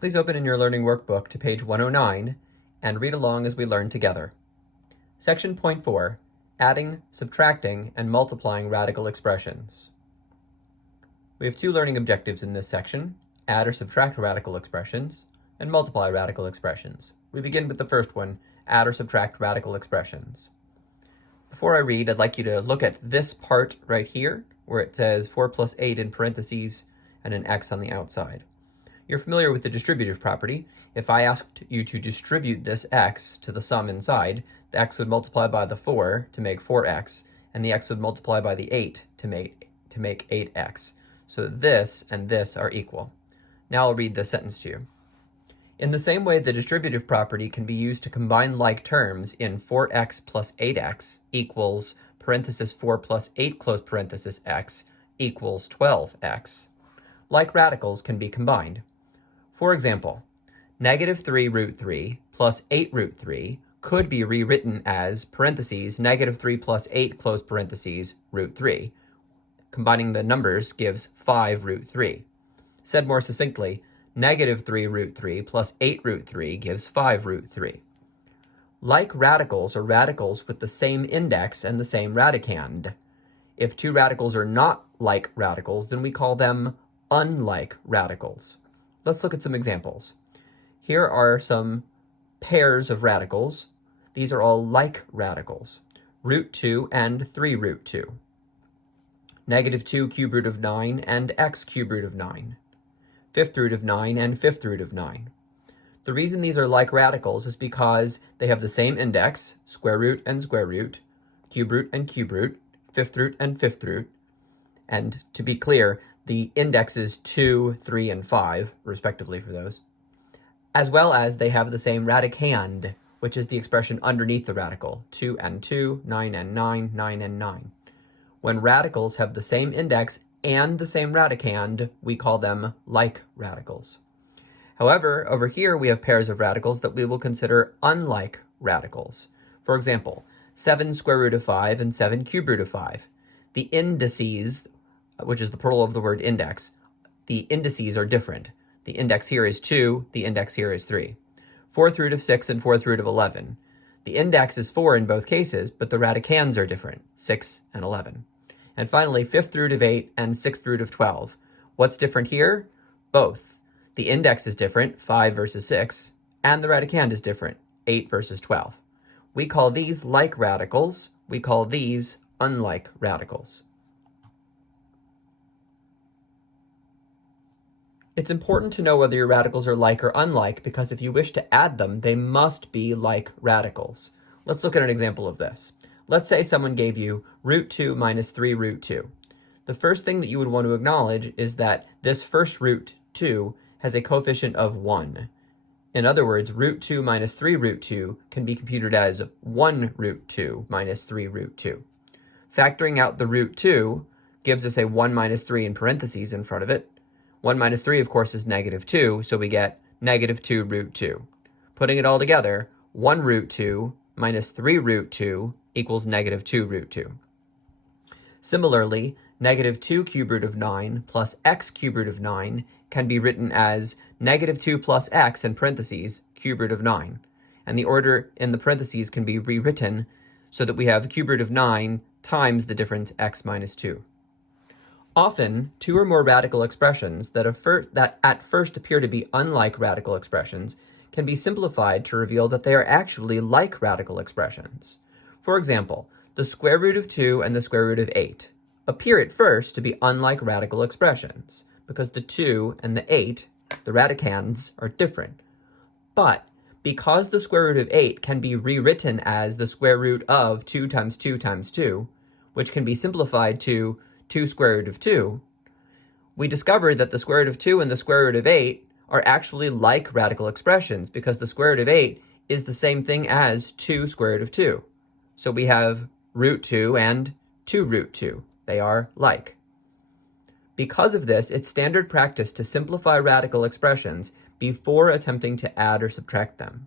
Please open in your learning workbook to page 109 and read along as we learn together. Section point 4, adding, subtracting, and multiplying radical expressions. We have two learning objectives in this section: add or subtract radical expressions, and multiply radical expressions. We begin with the first one, add or subtract radical expressions. Before I read, I'd like you to look at this part right here, where it says 4 plus 8 in parentheses and an x on the outside. You're familiar with the distributive property. If I asked you to distribute this x to the sum inside, the x would multiply by the 4 to make 4x, and the x would multiply by the 8 to make 8x. So this and this are equal. Now I'll read this sentence to you. In the same way, the distributive property can be used to combine like terms in 4x plus 8x equals parenthesis 4 plus 8 close parenthesis x equals 12x. Like radicals can be combined. For example, negative 3 root 3 plus 8 root 3 could be rewritten as parentheses negative 3 plus 8 close parentheses root 3. Combining the numbers gives 5 root 3. Said more succinctly, negative 3 root 3 plus 8 root 3 gives 5 root 3. Like radicals are radicals with the same index and the same radicand. If two radicals are not like radicals, then we call them unlike radicals. Let's look at some examples. Here are some pairs of radicals. These are all like radicals. Root 2 and 3 root 2. Negative 2 cube root of 9 and x cube root of 9. Fifth root of 9 and fifth root of 9. The reason these are like radicals is because they have the same index, square root and square root, cube root and cube root, fifth root and fifth root, and to be clear, the indexes 2, 3, and 5, respectively for those, as well as they have the same radicand, which is the expression underneath the radical, 2 and 2, 9 and 9, 9 and 9. When radicals have the same index and the same radicand, we call them like radicals. However, over here we have pairs of radicals that we will consider unlike radicals. For example, 7 square root of 5 and 7 cube root of 5. The indices, which is the plural of the word index, the indices are different. The index here is 2, the index here is 3. Fourth root of 6 and fourth root of 11. The index is 4 in both cases, but the radicands are different, 6 and 11. And finally, fifth root of 8 and sixth root of 12. What's different here? Both. The index is different, 5 versus 6, and the radicand is different, 8 versus 12. We call these like radicals. We call these unlike radicals. It's important to know whether your radicals are like or unlike, because if you wish to add them, they must be like radicals. Let's look at an example of this. Let's say someone gave you root 2 minus 3 root 2. The first thing that you would want to acknowledge is that this first root 2 has a coefficient of 1. In other words, root 2 minus 3 root 2 can be computed as 1 root 2 minus 3 root 2. Factoring out the root 2 gives us a 1 minus 3 in parentheses in front of it. 1 minus 3, of course, is negative 2, so we get negative 2 root 2. Putting it all together, 1 root 2 minus 3 root 2 equals negative 2 root 2. Similarly, negative 2 cube root of 9 plus x cube root of 9 can be written as negative 2 plus x in parentheses cube root of 9. And the order in the parentheses can be rewritten so that we have cube root of 9 times the difference x minus 2. Often, two or more radical expressions that at first appear to be unlike radical expressions can be simplified to reveal that they are actually like radical expressions. For example, the square root of 2 and the square root of 8 appear at first to be unlike radical expressions, because the 2 and the 8, the radicands, are different. But because the square root of 8 can be rewritten as the square root of 2 times 2 times 2, which can be simplified to 2 square root of 2, we discovered that the square root of 2 and the square root of 8 are actually like radical expressions, because the square root of 8 is the same thing as 2 square root of 2. So we have root 2 and 2 root 2. They are like. Because of this, it's standard practice to simplify radical expressions before attempting to add or subtract them.